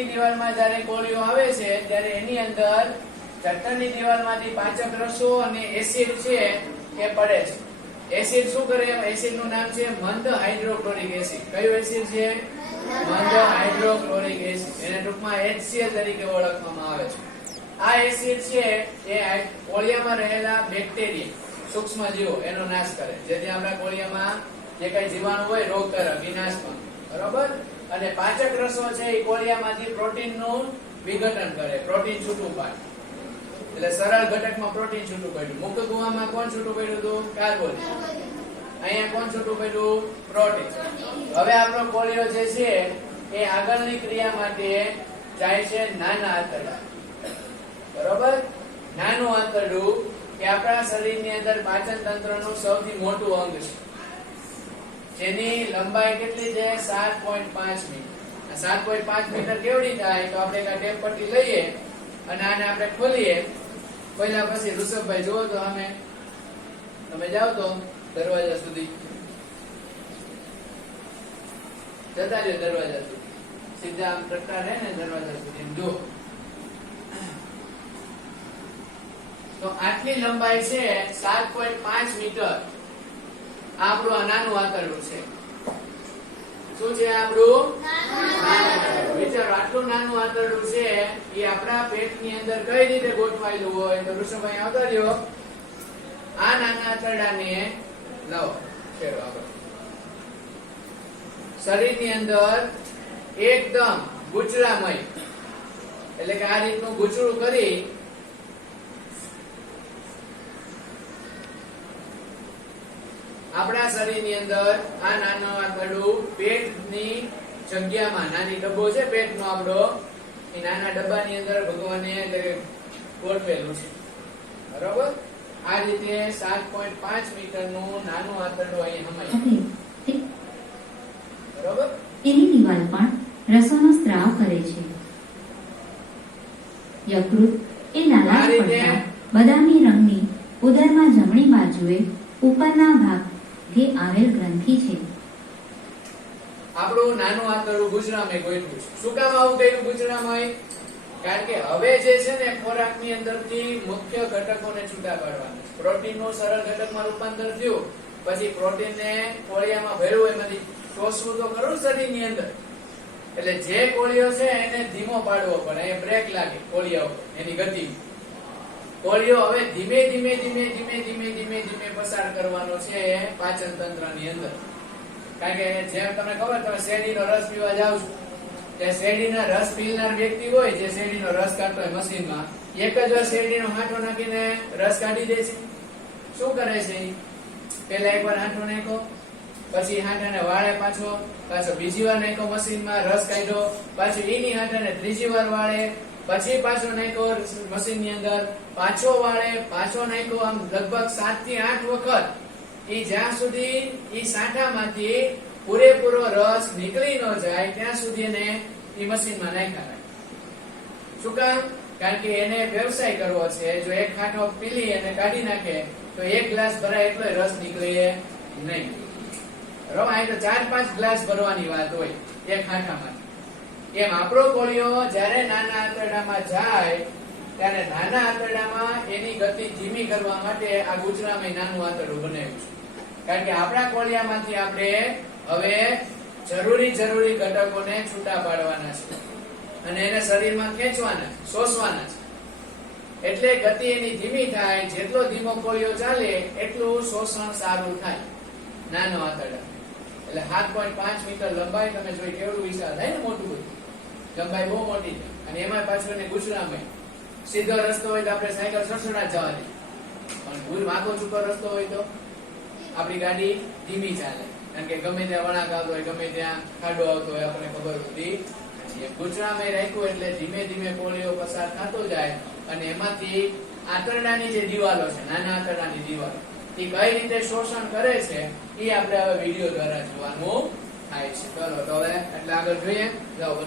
ચટ્ટાનની દિવાલમાં જ્યારે કોળીઓ આવે છે ત્યારે એની અંદર ચટ્ટાનની દિવાલમાંથી પાચક રસો અને એસિડ છે એ પડે છે. એસિડ શું કરે? એસિડ નું નામ છે મંદ હાઇડ્રોક્લોરિક એસિડ. કયું એસિડ છે? મંદ હાઇડ્રોક્લોરિક એસિડ. એને ટૂંકમાં HCl તરીકે ઓળખવામાં આવે છે. આ એસિડ છે એ કોળિયામાં રહેલા બેક્ટેરિયા સૂક્ષ્મ જીવો એનો નાશ કરે, જેથી આપણા કોળિયામાં જે કઈ જીવાણુ હોય રોગ કરે વિનાશ પામે. બરોબર? અને પાચક રસો છે એ કોળિયામાંથી પ્રોટીનનું વિઘટન કરે, પ્રોટીન છૂટું પાડે. એટલે સરળ ઘટકમાં પ્રોટીન છૂટું પડ્યું. મુક્ત ગુહામાં કોણ છૂટું પડ્યું હતું? કાર્બોન. અહીંયા કોણ છૂટું પડ્યું? પ્રોટીન. હવે આપણો કોળિયો જે છે એ આગળની ક્રિયા માટે જાય છે નાના આંતરડા. બરોબર? નાનું આંતરડું કે આપણા શરીરની અંદર પાચન તંત્રનું સૌથી મોટું અંગ છે, જેની લંબાઈ કેટલી છે? 7.5 મીટર. 7.5 મીટર કેવડી થાય? તો આપણે એક ટેપ પટ્ટી લઈએ અને આને આપણે ખોલીએ. ખોલ્યા પછી ઋષભભાઈ જુઓ તો અમે તમે જાઓ તો દરવાજા સુધી જતા રહ્યો, દરવાજા સુધી સીધા આમ ટકતા રહે ને દરવાજા સુધી જુઓ. તો આટલી લંબાઈ છે 7.5 મીટર. આપણું નાનું આંતરડું છે. શું છે આપણું? વિચારો, આટલું નાનું આંતરડું છે એ આપણા પેટની અંદર કઈ રીતે ગોઠવાયેલું હોય? તો ઋષભભાઈ આવતા રહ્યો. આ નાના આંતરડાને લાવો ફેરવો આપણે. શરીરની અંદર એકદમ ગૂંચળામય, એટલે કે આ રીતનું ગૂંચળું કરી આપણા શરીરની અંદર આ નાનું આંતરડું પેટની જગ્યામાં, નાની ડબ્બો છે પેટનો આપણો, એ નાના ડબ્બાની અંદર ભગવાને ગોઠવેલું છે. બરોબર? આ રીતે 7.5 મીટરનું નાનું આંતરડું અહીં હમાય. બરોબર? એની દિવાલ પણ રસોનો સ્ત્રાવ કરે છે. યકૃત એ નાના પડતા બદામી રંગની ઉદરમાં જમણી બાજુએ ઉપરના ભાગે આવેલ ગ્રંથિ છે. આપણું નાનું આંતરડું ગુજરામય ગોઠવું છે. શું કામ આવું કર્યું ગુજરામય? કારણ કે હવે જે છે ને ખોરાકની અંદરથી મુખ્ય ઘટકોને છૂટા પાડવાના છે. પ્રોટીનનું સરળ ઘટકમાં રૂપાંતર થયું, પછી પ્રોટીનને કોળિયામાં ભર્યું, એમાંથી શોષવું તો ખરું શરીરની અંદર. એટલે જે કોળિયો છે એને ધીમો પાડવો પડે, એ બ્રેક લાગે કોળિયા ઉપર એની ગતિ. કોળિયો હવે ધીમે ધીમે ધીમે ધીમે ધીમે ધીમે ધીમે પસાર કરવાનો છે પાચન તંત્રની અંદર. કારણ કે જેમ તમને ખબર, તમે શેરડીનો રસ પીવા જાવ છો, ત્યાં શેરડીના રસ પીનાર વ્યક્તિ હોય જે શેરડીનો રસ કાઢતો હોય મશીનમાં, એક જ વાર શેરડીનો હાંઠો નાખીને રસ કાઢી દે છે. શું કરે છે? પેલા એકવાર હાંઠો નાખ્યો, પછી હાંઠાને વાળે પાછો બીજી વાર નાખ્યો મશીનમાં, રસ કાઢ્યો, પાછું એની હાંઠાને ત્રીજી વાર વાળે, પછી પાછો નાખ્યો મશીનની અંદર, પાછો વાળે, પાછો નાખ્યો. આમ લગભગ 7 થી 8 વખત એ જ્યાં સુધી એ સાંઠામાંથી પૂરેપૂરો રસ નીકળી ન જાય ત્યાં સુધી એને એ મશીનમાં નાખ્યા. શું કામ? કારણ કે એને વ્યવસાય કરવો છે. જો એક ખાંટો પીલી અને કાઢી નાખે તો 1 ગ્લાસ ભરાય એટલો રસ નીકળે નહીં. બરોબર? આ તો 4-5 ગ્લાસ ભરવાની વાત હોય એક ખાંટામાંથી. એમ આપણો કોળિયો જ્યારે નાના આંતરડામાં જાય ત્યારે નાના આંતરડામાં એની ગતિ ધીમી કરવા માટે આ ગુજરામય નાનું આંતરડું બનાવ્યું છે. કારણ કે આપણા કોળિયામાંથી આપણે હવે જરૂરી ઘટકોને છૂટા પાડવાના છે અને એને શરીરમાં ખેંચવાના છે, શોષવાના છે. એટલે ગતિ એની ધીમી થાય. જેટલો ધીમો કોળિયો ચાલે એટલું શોષણ સારું થાય નાનો આંતરડા. એટલે 7.5 મીટર લંબાઈ તમે જોઈ કેવડું વિશાળ થાય ને, મોટું બધું લંબાઈ બહુ મોટી છે. અને એમાં પાછું એને ગુજરામય. સીધો રસ્તો હોય તો આપણે સાયકલ સડસડા જવા દઈએ, પણ ભૂલ વાંકો ચૂકો રસ્તો હોય તો આપણી ગાડી ધીમી ચાલે. કારણ કે ગમે ત્યાં વળાંક આવતો હોય, ગમે ત્યાં ખાડો આવતો હોય, આપણને ખબર હોતી. ગુજરામય રાખ્યું એટલે ધીમે ધીમે કોળિયો પસાર થતો જાય અને એમાંથી આંતરડાની જે દિવાલો છે, નાના આંતરડાની દિવાલો, એ કઈ રીતે શોષણ કરે છે એ આપણે હવે વિડીયો દ્વારા જોવાનું થાય છે. ચલો તો હવે એટલે આગળ જોઈએ. જાઓ.